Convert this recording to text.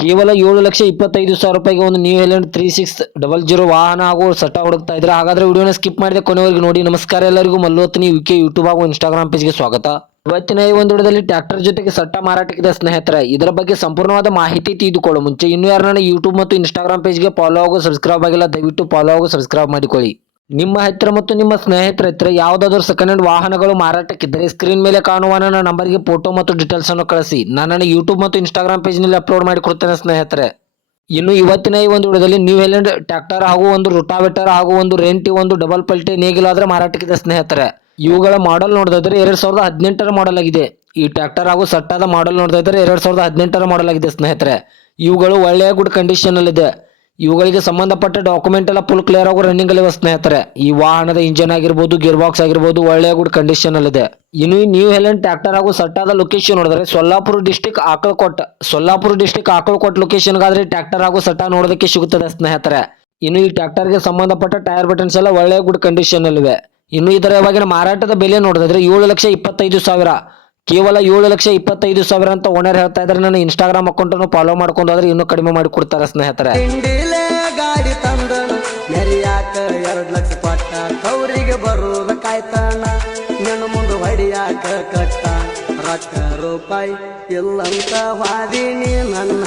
ಕೇವಲ 7,25,000 ರೂಪಾಯಿಗೆ ಒಂದು ನ್ಯೂ ಹೈಲ್ಯಾಂಡ್ 3600 ವಾಹನ ಹಾಗೂ ಸಟ್ಟ ಹುಡುಕ್ತಾ ಇದ್ರೆ ಹಾಗಾದ್ರೆ ವಿಡಿಯೋನ ಸ್ಕಿಪ್ ಮಾಡಿದೆ ಕೊನೆವರೆಗೂ ನೋಡಿ. ನಮಸ್ಕಾರ ಎಲ್ಲರಿಗೂ, ಮಲ್ಲೋತ್ನಿ ವಿಕೆ ಯೂಟ್ಯೂಬ್ ಹಾಗೂ ಇನ್ಸ್ಟಾಗ್ರಾಮ್ ಪೇಜ್ಗೆ ಸ್ವಾಗತ. ಇವತ್ತಿನ ಈ ಒಂದು ವಿಡಿಯೋದಲ್ಲಿ ಟ್ರ್ಯಾಕ್ಟರ್ ಜೊತೆಗೆ ಸಟ್ಟ ಮಾರಾಟಕ್ಕಿದೆ ಸ್ನೇಹಿತರೆ. ಇದರ ಬಗ್ಗೆ ಸಂಪೂರ್ಣವಾದ ಮಾಹಿತಿ ತಿಳಿದುಕೊಳ್ಳೋ ಮುಂಚೆ ಇನ್ನೂ ಯಾರನ್ನ ಯೂಟ್ಯೂಬ್ ಮತ್ತು ಇನ್ಸ್ಟಾಗ್ರಾಮ್ ಪೇಜ್ಗೆ ಫಾಲೋ ಹಾಗೂ ಸಬ್ಸ್ಕ್ರೈಬ್ ಆಗಿಲ್ಲ ದಯವಿಟ್ಟು ಫಾಲೋ ಹಾಗೂ ಸಬ್ಸ್ಕ್ರೈಬ್ ಮಾಡಿಕೊಳ್ಳಿ. ನಿಮ್ಮ ಹತ್ತಿರ ಮತ್ತು ನಿಮ್ಮ ಸ್ನೇಹಿತರ ಹತ್ತಿರ ಯಾವುದಾದ್ರೂ ಸೆಕೆಂಡ್ ಹ್ಯಾಂಡ್ ವಾಹನಗಳು ಮಾರಾಟಕ್ಕಿದ್ದರೆ ಸ್ಕ್ರೀನ್ ಮೇಲೆ ಕಾಣುವ ನನ್ನ ನಂಬರ್ಗೆ ಫೋಟೋ ಮತ್ತು ಡೀಟೇಲ್ಸ್ ಅನ್ನು ಕಳಿಸಿ. ನಾನು ಯೂಟ್ಯೂಬ್ ಮತ್ತು ಇನ್ಸ್ಟಾಗ್ರಾಮ್ ಪೇಜ್ನಲ್ಲಿ ಅಪ್ಲೋಡ್ ಮಾಡಿ ಕೊಡ್ತೇನೆ ಸ್ನೇಹಿತರೆ. ಇನ್ನು ಇವತ್ತಿನ ಈ ಒಂದು ವಿಡಿಯೋದಲ್ಲಿ ನ್ಯೂ ಹೈಲ್ಯಾಂಡ್ ಟ್ರ್ಯಾಕ್ಟರ್ ಹಾಗೂ ಒಂದು ರೋಟಾವೇಟರ್ ಹಾಗೂ ಒಂದು ರೆಂಟಿ ಒಂದು ಡಬಲ್ ಪಲ್ಟಿ ನೇಗಿಲಾದ್ರೆ ಮಾರಾಟಕ್ಕಿದೆ ಸ್ನೇಹಿತರೆ. ಇವುಗಳ ಮಾಡೆಲ್ ನೋಡಿದ್ರೆ 2018ರ ಮಾಡೆಲ್ ಆಗಿದೆ. ಈ ಟ್ರ್ಯಾಕ್ಟರ್ ಹಾಗೂ ಸಟ್ಟಾದ ಮಾಡೆಲ್ ನೋಡಿದ್ರೆ 2018ರ ಮಾಡೆಲ್ ಆಗಿದೆ ಸ್ನೇಹಿತರೆ. ಇವುಗಳು ಒಳ್ಳೆಯ ಗುಡ್ ಕಂಡೀಷನ್ ಅಲ್ಲಿದೆ. ಇವುಗಳಿಗೆ ಸಂಬಂಧಪಟ್ಟ ಡಾಕ್ಯುಮೆಂಟ್ ಎಲ್ಲ ಫುಲ್ ಕ್ಲಿಯರ್ ಆಗೋ ರನ್ನಿಂಗ್ ಅಲ್ಲಿ ಸ್ನೇಹಿತರೆ. ಈ ವಾಹನದ ಇಂಜಿನ್ ಆಗಿರ್ಬೋದು, ಗೇರ್ ಬಾಕ್ಸ್ ಆಗಿರ್ಬೋದು ಒಳ್ಳೆಯ ಗುಡ್ ಕಂಡೀಷನ್ ಅಲ್ಲಿದೆ. ಇನ್ನು ಈ ನ್ಯೂ ಹೈಲ್ಯಾಂಡ್ ಟ್ರ್ಯಾಕ್ಟರ್ ಹಾಗೂ ಸಟ್ಟಾದ ಲೊಕೇಶನ್ ನೋಡಿದ್ರೆ ಸೊಲ್ಲಾಪುರ ಡಿಸ್ಟಿಕ್ ಆಕಳಕೋಟ್ ಲೊಕೇಶನ್ ಗಾದ್ರೆ ಟ್ರ್ಯಾಕ್ಟರ್ ಹಾಗೂ ಸಟ್ಟ ನೋಡೋದಕ್ಕೆ ಸಿಗುತ್ತದೆ ಸ್ನೇಹಿತರೆ. ಇನ್ನು ಈ ಟ್ರ್ಯಾಕ್ಟರ್ಗೆ ಸಂಬಂಧಪಟ್ಟ ಟೈರ್ ಬಟನ್ಸ್ ಎಲ್ಲ ಒಳ್ಳೆಯ ಗುಡ್ ಕಂಡೀಷನ್ ಅಲ್ಲಿವೆ. ಇನ್ನು ಇದರ ಇವಾಗಿನ ಮಾರಾಟದ ಬೆಲೆ ನೋಡಿದ್ರೆ 7,25,000, ಕೇವಲ 7,25,000 ಅಂತ ಓನರ್ ಹೇಳ್ತಾ ಇದ್ದಾರೆ. ನನ್ನ ಇನ್ಸ್ಟಾಗ್ರಾಮ್ ಅಕೌಂಟ್ ಅನ್ನು ಫಾಲೋ ಮಾಡ್ಕೊಂಡು ಹೋದ್ರೆ ಇನ್ನೂ ಕಡಿಮೆ ಮಾಡಿ ಕೊಡ್ತಾರೆ ಸ್ನೇಹಿತರೆ. ಗಾಡಿ ತಂದಣ ಮೆರಿಯಾಕ 2 ಲಕ್ಷ ಕೊಟ್ಟ ಕೌರಿಗೆ ಬರುದ ಕಾಯ್ತಾನ ನೆನು ಮುಂದೆ ಹೊಡಿಯಾಕ ಕಟ್ಟ ರೊಕ್ಕ ರೂಪಾಯಿ ಇಲ್ಲಂತ ವಾದಿನಿ ನನ್ನ